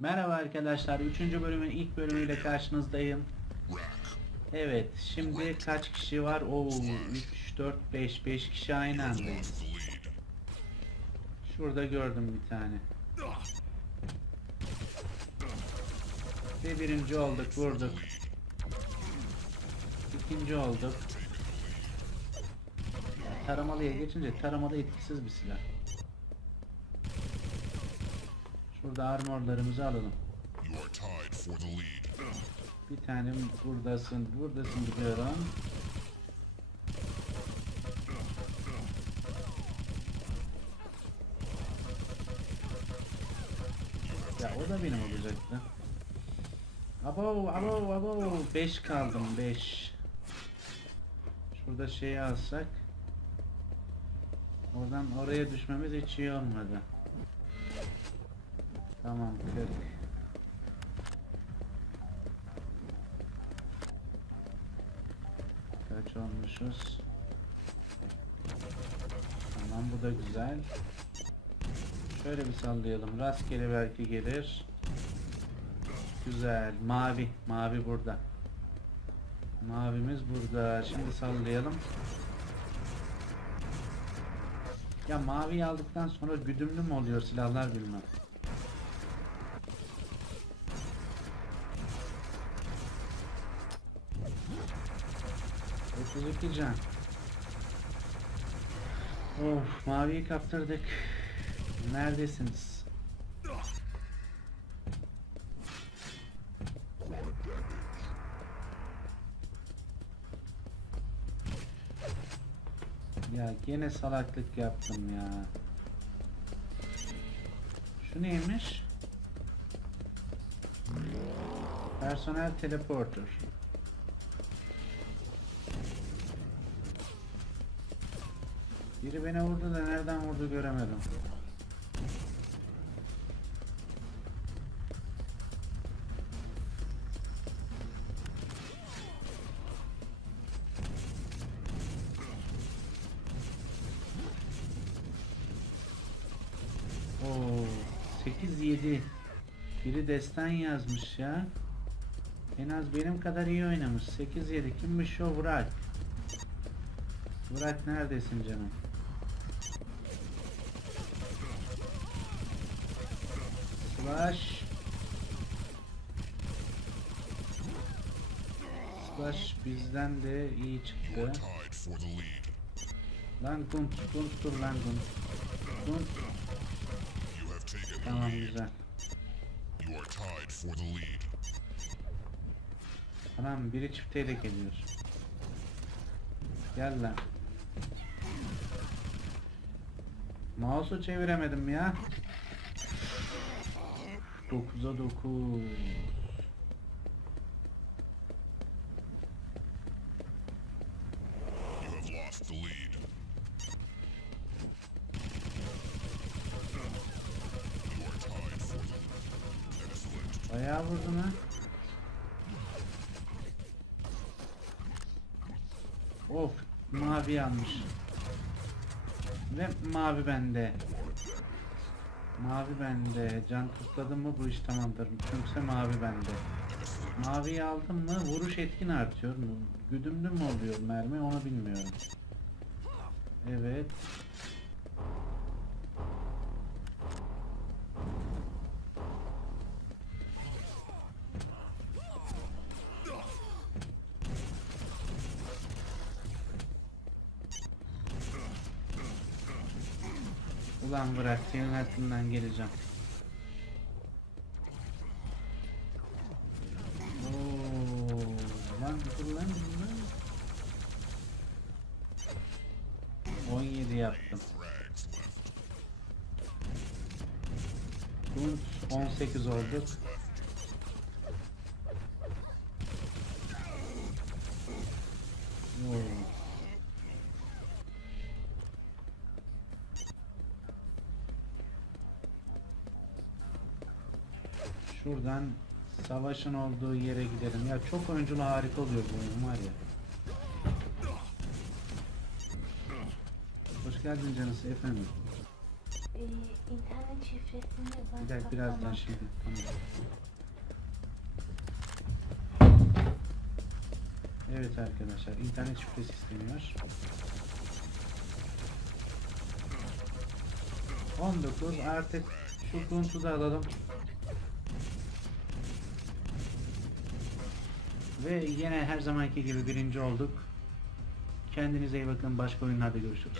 Merhaba arkadaşlar. 3. bölümün ilk bölümüyle karşınızdayım. Evet, şimdi kaç kişi var? Oo, 3, 4, 5, 5 kişi aynı andayız. Şurada gördüm bir tane. Ve birinci olduk, vurduk. İkinci olduk. Ya, taramalıya geçince taramalı etkisiz bir silah. Şurada armorlarımızı alalım. Bir tane buradasın, buradasın biliyorum. Ya o da benim olacaktı. Abo, abo, abo. 5 kaldım, 5. Şurada şeyi alsak. Oradan oraya düşmemiz hiç iyi olmadı. Tamam, 40. Kaç olmuşuz? Tamam bu da güzel. Şöyle bir sallayalım. Rastgele belki gelir. Güzel. Mavi. Mavi burada. Mavimiz burada. Şimdi sallayalım. Ya mavi aldıktan sonra güdümlü mü oluyor silahlar bilmem. Otuz iki can. Of maviyi kaptırdık. Neredesiniz? Ya gene salaklık yaptım ya. Şu neymiş? Personel teleporter. Biri beni vurdu da nereden vurdu göremedim. Oo, 8 7. Biri destan yazmış ya. En az benim kadar iyi oynamış. 8 7 kimmiş o Burak? Burak neredesin canım? Slash Slash bizden de iyi çıktı. Lan Gunt, Gunt dur lan taken the Tamam güzel. Anam biri çifteyle geliyor. Gel lan. Mouse'u çeviremedim ya. 9'a 9. Bayağı vurdum ha. Of mavi yanmış. Ve mavi bende. Mavi bende. Can tıkladım mı bu iş tamamdır. Çünkü mavi bende. Maviyi aldım mı vuruş etkin artıyor. Güdümlü mü oluyor mermi onu bilmiyorum. Evet. Ulan bırak senin altından geleceğim. Oo, lan dur lan dur lan. 17 yaptım. Kunt 18 olduk. Şuradan savaşın olduğu yere gidelim. Ya çok öncülü harika oluyor bu oyun var ya. Hoş geldin canısı efendim. Ee, internet şifresini ben Bir dakika birazdan şimdi. Tamam. Evet arkadaşlar internet şifresi isteniyor. 19 artık şu kuntu da alalım. Ve yine her zamanki gibi birinci olduk. Kendinize iyi bakın. Başka oyunlarda görüşürüz.